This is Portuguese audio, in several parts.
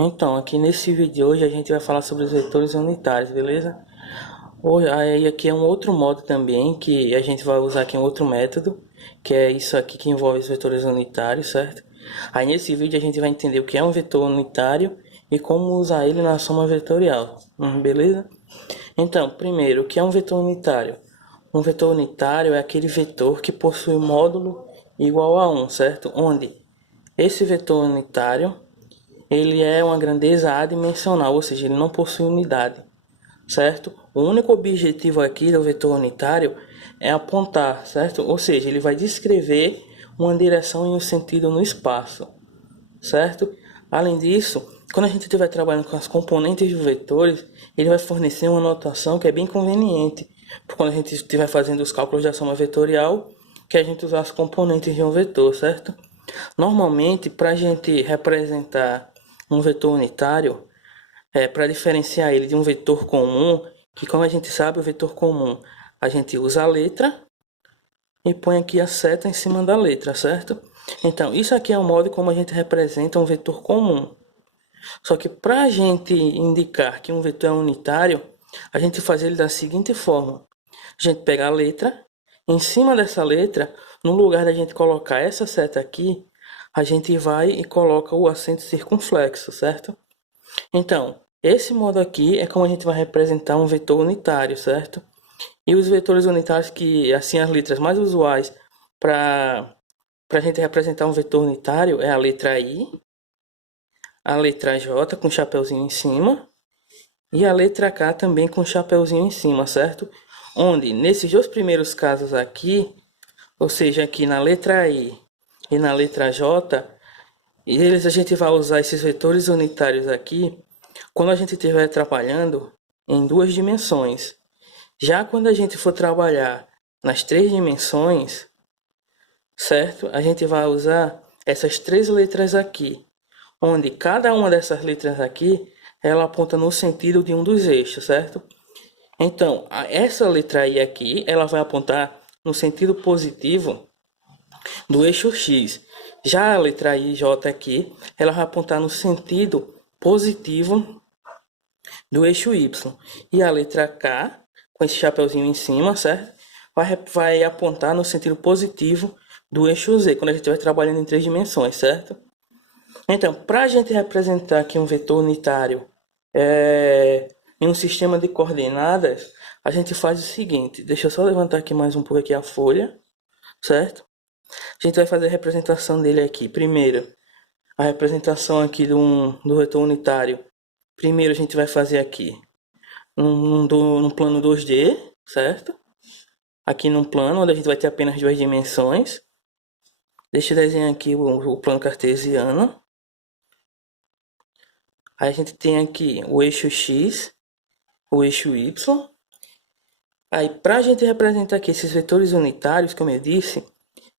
Então, aqui nesse vídeo de hoje a gente vai falar sobre os vetores unitários, beleza? Aí aqui é um outro modo também, que a gente vai usar aqui um outro método, que é isso aqui que envolve os vetores unitários, certo? Aí nesse vídeo a gente vai entender o que é um vetor unitário e como usar ele na soma vetorial, beleza? Então, primeiro, o que é um vetor unitário? Um vetor unitário é aquele vetor que possui módulo igual a 1, certo? Onde esse vetor unitário ele é uma grandeza adimensional, ou seja, ele não possui unidade, certo? O único objetivo aqui do vetor unitário é apontar, certo? Ou seja, ele vai descrever uma direção e um sentido no espaço, certo? Além disso, quando a gente estiver trabalhando com as componentes dos vetores, ele vai fornecer uma notação que é bem conveniente, quando a gente estiver fazendo os cálculos da soma vetorial, que a gente usar as componentes de um vetor, certo? Normalmente, para a gente representar um vetor unitário, para diferenciar ele de um vetor comum, que como a gente sabe, o vetor comum, a gente usa a letra e põe aqui a seta em cima da letra, certo? Então, isso aqui é o modo como a gente representa um vetor comum. Só que para a gente indicar que um vetor é unitário, a gente faz ele da seguinte forma. A gente pega a letra, em cima dessa letra, no lugar da gente colocar essa seta aqui, a gente vai e coloca o acento circunflexo, certo? Então, esse modo aqui é como a gente vai representar um vetor unitário, certo? E os vetores unitários que, assim, as letras mais usuais para a gente representar um vetor unitário é a letra I, a letra J com chapeuzinho em cima e a letra K também com chapeuzinho em cima, certo? Onde, nesses dois primeiros casos aqui, ou seja, aqui na letra I e na letra J, eles a gente vai usar esses vetores unitários aqui quando a gente estiver trabalhando em duas dimensões. Já quando a gente for trabalhar nas três dimensões, certo? A gente vai usar essas três letras aqui, onde cada uma dessas letras aqui, ela aponta no sentido de um dos eixos, certo? Então, essa letra I aqui, ela vai apontar no sentido positivo do eixo X. Já a letra IJ aqui, ela vai apontar no sentido positivo do eixo Y. E a letra K, com esse chapeuzinho em cima, certo? Vai apontar no sentido positivo do eixo Z, quando a gente estiver trabalhando em três dimensões, certo? Então, para a gente representar aqui um vetor unitário em um sistema de coordenadas, a gente faz o seguinte. Deixa eu só levantar aqui mais um pouco aqui a folha, certo? A gente vai fazer a representação dele aqui. Primeiro, a representação aqui do vetor unitário. Primeiro a gente vai fazer aqui no plano 2D, certo? Aqui num plano onde a gente vai ter apenas duas dimensões. Deixa eu desenhar aqui o plano cartesiano. Aí a gente tem aqui o eixo X, o eixo Y. Aí para a gente representar aqui esses vetores unitários, como eu disse,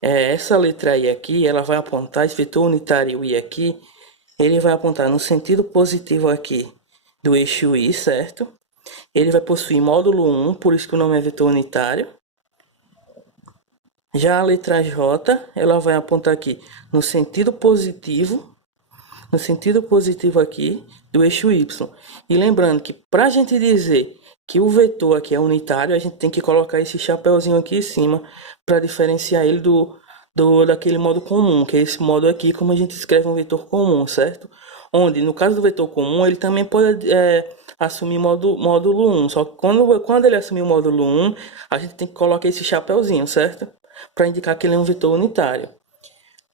essa letra I aqui, ela vai apontar, esse vetor unitário I aqui, ele vai apontar no sentido positivo aqui do eixo Y, certo? Ele vai possuir módulo 1, por isso que o nome é vetor unitário. Já a letra J, ela vai apontar aqui no sentido positivo aqui do eixo Y. E lembrando que para a gente dizer que o vetor aqui é unitário, a gente tem que colocar esse chapeuzinho aqui em cima para diferenciar ele daquele modo comum, que é esse modo aqui, como a gente escreve um vetor comum, certo? Onde, no caso do vetor comum, ele também pode assumir módulo 1, só que quando ele assumir o módulo 1, a gente tem que colocar esse chapeuzinho, certo? Para indicar que ele é um vetor unitário.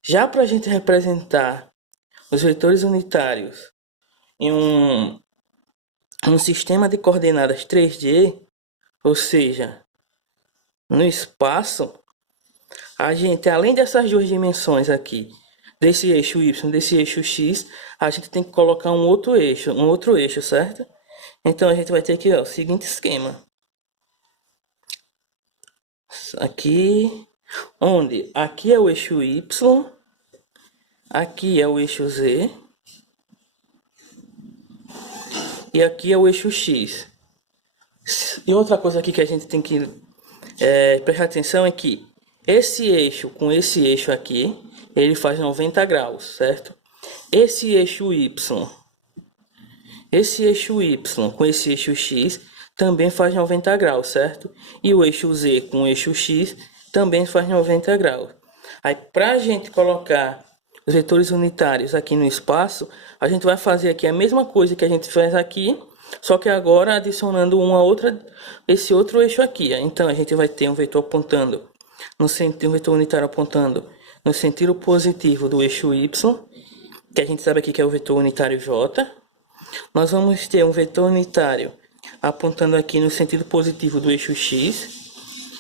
Já para a gente representar os vetores unitários em um sistema de coordenadas 3D, ou seja, no espaço, a gente, além dessas duas dimensões aqui, desse eixo Y, desse eixo X, a gente tem que colocar um outro eixo, certo? Então a gente vai ter aqui o seguinte esquema. Aqui, onde aqui é o eixo Y, aqui é o eixo Z, e aqui é o eixo X. E outra coisa aqui que a gente tem que prestar atenção é que esse eixo com esse eixo aqui, ele faz 90 graus, certo? Esse eixo Y esse eixo Y com esse eixo X também faz 90 graus, certo? E o eixo Z com o eixo X também faz 90 graus. Aí, para a gente colocar os vetores unitários aqui no espaço, a gente vai fazer aqui a mesma coisa que a gente fez aqui, só que agora adicionando esse outro eixo aqui. Então, a gente vai ter um vetor apontando no sentido, um vetor unitário apontando no sentido positivo do eixo Y, que a gente sabe aqui que é o vetor unitário J. Nós vamos ter um vetor unitário apontando aqui no sentido positivo do eixo X,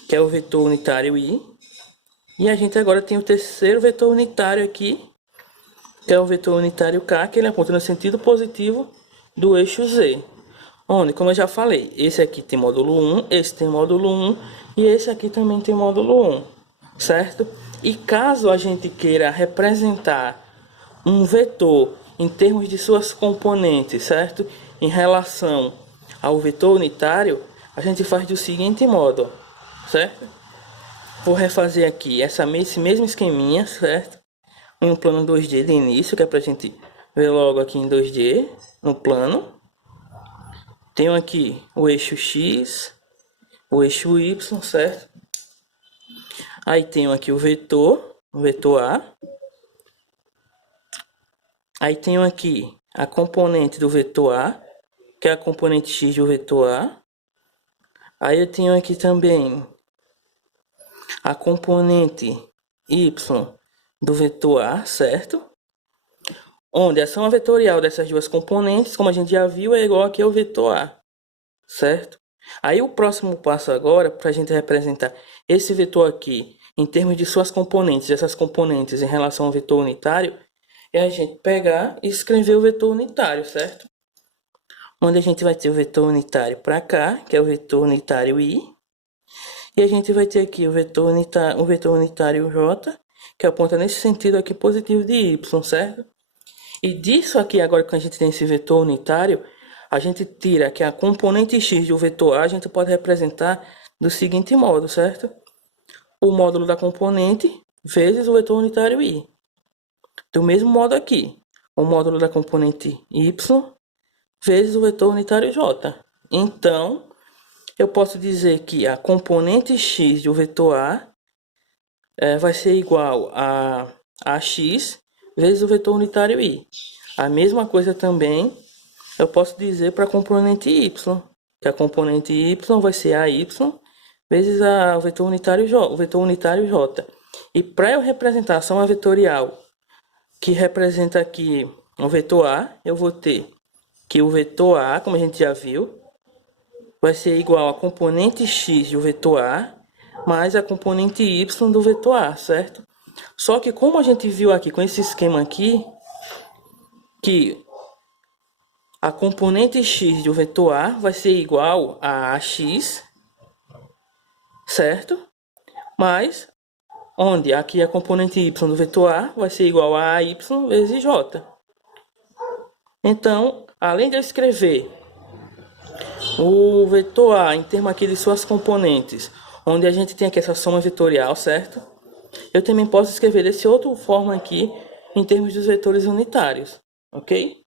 que é o vetor unitário I. E a gente agora tem o terceiro vetor unitário aqui, que é o vetor unitário K, que ele aponta no sentido positivo do eixo Z. Onde, como eu já falei, esse aqui tem módulo 1, esse tem módulo 1 e esse aqui também tem módulo 1, certo? E caso a gente queira representar um vetor em termos de suas componentes, certo? Em relação ao vetor unitário, a gente faz do seguinte modo, certo? Vou refazer aqui esse mesmo esqueminha, certo? Em um plano 2D de início, que é pra gente ver logo aqui em 2D, no plano. Tenho aqui o eixo X, o eixo Y, certo? Aí tenho aqui o vetor A. Aí tenho aqui a componente do vetor A, que é a componente X do vetor A. Aí eu tenho aqui também a componente Y do vetor A, certo? Onde a soma vetorial dessas duas componentes, como a gente já viu, é igual aqui ao vetor A, certo? Aí o próximo passo agora, para a gente representar esse vetor aqui, em termos de suas componentes, essas componentes em relação ao vetor unitário, é a gente pegar e escrever o vetor unitário, certo? Onde a gente vai ter o vetor unitário para cá, que é o vetor unitário I, e a gente vai ter aqui o vetor unitário J, que aponta nesse sentido aqui positivo de Y, certo? E disso aqui, agora que a gente tem esse vetor unitário, a gente tira que a componente X do vetor A, a gente pode representar do seguinte modo, certo? O módulo da componente vezes o vetor unitário I. Do mesmo modo aqui, o módulo da componente Y vezes o vetor unitário J. Então, eu posso dizer que a componente X do vetor A vai ser igual a X vezes o vetor unitário I. A mesma coisa também eu posso dizer para a componente Y, que a componente Y vai ser AY vezes o vetor unitário J. E para eu representar a soma vetorial que representa aqui o vetor A, eu vou ter que o vetor A, como a gente já viu, vai ser igual a componente X do vetor A mais a componente Y do vetor A, certo? Só que como a gente viu aqui com esse esquema aqui, que a componente X do vetor A vai ser igual a AX, certo? Mas, onde aqui a componente Y do vetor A vai ser igual a AY vezes J. Então, além de eu escrever o vetor A em termos aqui de suas componentes, onde a gente tem aqui essa soma vetorial, certo? Eu também posso escrever desse outro forma aqui em termos dos vetores unitários, ok?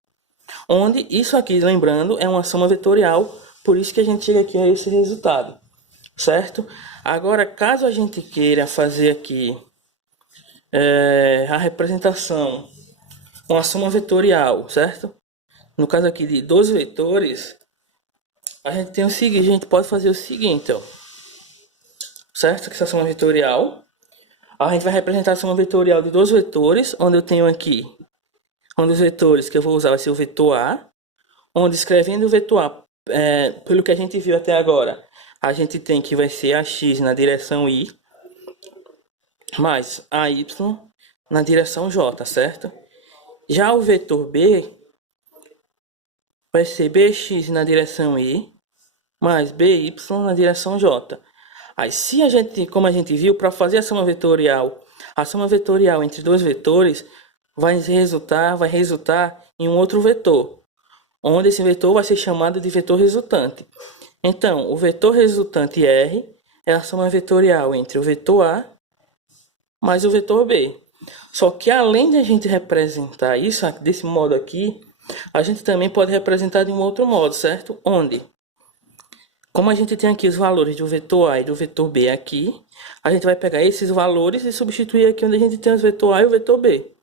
Onde isso aqui, lembrando, é uma soma vetorial, por isso que a gente chega aqui a esse resultado, certo? Agora, caso a gente queira fazer aqui a representação, uma soma vetorial, certo? No caso aqui de 12 vetores, a gente tem o seguinte, a gente pode fazer o seguinte, ó, certo? Que essa soma vetorial, a gente vai representar a soma vetorial de 12 vetores, onde eu tenho aqui, um dos vetores que eu vou usar vai ser o vetor A, onde escrevendo o vetor A, pelo que a gente viu até agora, a gente tem que vai ser AX na direção I, mais AY na direção J, certo? Já o vetor B vai ser BX na direção I, mais BY na direção J. Aí, se a gente, como a gente viu, para fazer a soma vetorial entre dois vetores vai resultar em um outro vetor, onde esse vetor vai ser chamado de vetor resultante. Então, o vetor resultante R é a soma vetorial entre o vetor A mais o vetor B. Só que além de a gente representar isso desse modo aqui, A gente também pode representar de um outro modo, certo? Onde, como a gente tem aqui os valores do vetor A e do vetor B aqui, a gente vai pegar esses valores e substituir aqui onde a gente tem os vetor A e o vetor B.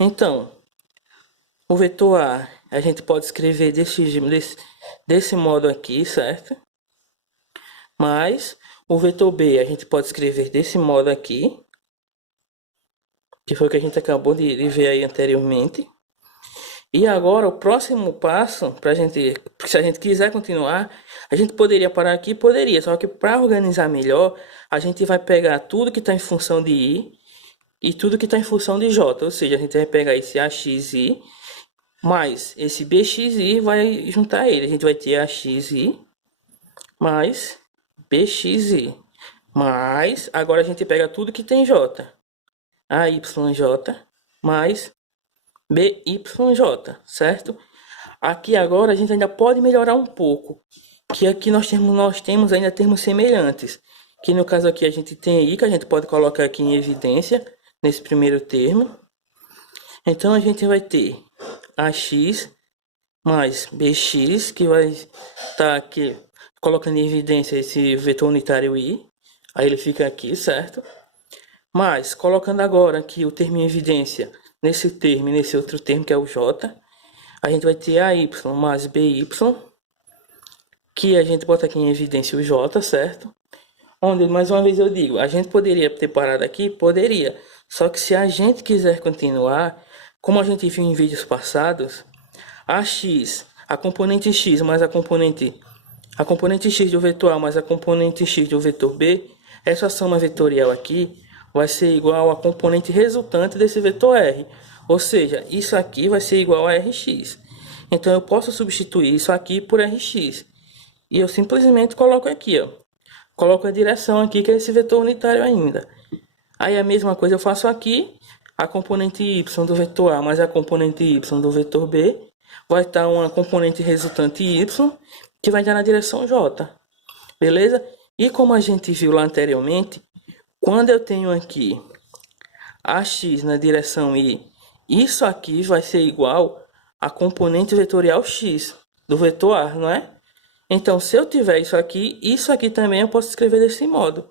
Então, o vetor A gente pode escrever desse modo aqui, certo? Mas o vetor B a gente pode escrever desse modo aqui, que foi o que a gente acabou de ver aí anteriormente. E agora o próximo passo, se a gente quiser continuar, a gente poderia parar aqui, poderia, só que para organizar melhor, a gente vai pegar tudo que está em função de I e tudo que está em função de J, ou seja, a gente vai pegar esse AXI mais esse BXI, vai juntar ele, a gente vai ter AXI mais BXI, mas agora a gente pega tudo que tem J, AYJ mais BYJ, certo? Aqui agora a gente ainda pode melhorar um pouco, que aqui nós temos ainda termos semelhantes, que no caso aqui a gente tem I, que a gente pode colocar aqui em evidência, nesse primeiro termo. Então a gente vai ter AX mais BX, que vai estar aqui colocando em evidência esse vetor unitário I, aí ele fica aqui, certo? Mas, colocando agora aqui o termo em evidência, nesse termo e nesse outro termo, que é o J, a gente vai ter AY mais BY, que a gente bota aqui em evidência o J, certo? Onde, mais uma vez eu digo, a gente poderia ter parado aqui? Poderia. Só que se a gente quiser continuar, como a gente viu em vídeos passados, a x, a componente x mais a componente x do vetor A mais a componente x do vetor B, essa soma vetorial aqui vai ser igual à componente resultante desse vetor R. Ou seja, isso aqui vai ser igual a Rx. Então eu posso substituir isso aqui por Rx. E eu simplesmente coloco aqui, ó. Coloco a direção aqui, que é esse vetor unitário ainda. Aí a mesma coisa eu faço aqui. A componente y do vetor A mais a componente y do vetor B vai estar uma componente resultante y, que vai estar na direção j. Beleza? E como a gente viu lá anteriormente, quando eu tenho aqui AX na direção Y, isso aqui vai ser igual a componente vetorial X do vetor A, não é? Então, se eu tiver isso aqui também eu posso escrever desse modo.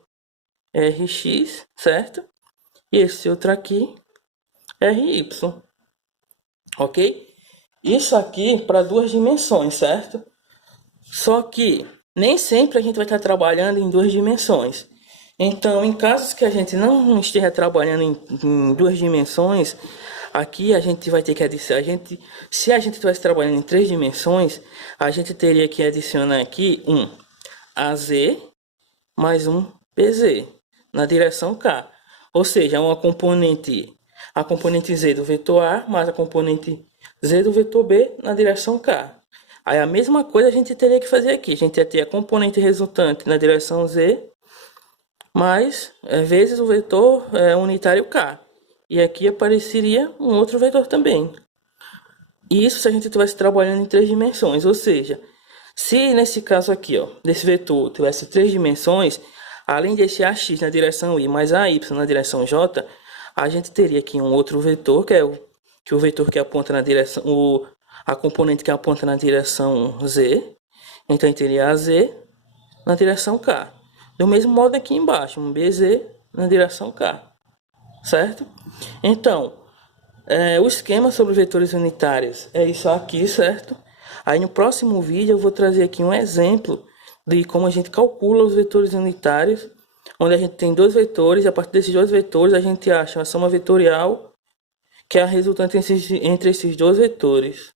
Rx, certo? E esse outro aqui, Ry. Ok? Isso aqui para duas dimensões, certo? Só que nem sempre a gente vai estar trabalhando em duas dimensões. Então, em casos que a gente não esteja trabalhando em duas dimensões, aqui a gente vai ter que adicionar. Se a gente estivesse trabalhando em três dimensões, a gente teria que adicionar aqui um AZ mais um PZ na direção K. Ou seja, a componente Z do vetor A mais a componente Z do vetor B na direção K. Aí a mesma coisa a gente teria que fazer aqui. A gente ia ter a componente resultante na direção Z mais vezes o vetor unitário K. E aqui apareceria um outro vetor também. Isso se a gente estivesse trabalhando em três dimensões. Ou seja, se nesse caso aqui, ó, desse vetor tivesse três dimensões, além desse AX na direção Y mais AY na direção J, a gente teria aqui um outro vetor, que é o vetor que aponta na direção, a componente que aponta na direção Z. Então, teria AZ na direção K. Do mesmo modo aqui embaixo, um BZ na direção K. Certo? Então, o esquema sobre vetores unitários é isso aqui, certo? Aí no próximo vídeo eu vou trazer aqui um exemplo de como a gente calcula os vetores unitários, onde a gente tem dois vetores, e a partir desses dois vetores a gente acha a soma vetorial, que é a resultante entre esses dois vetores.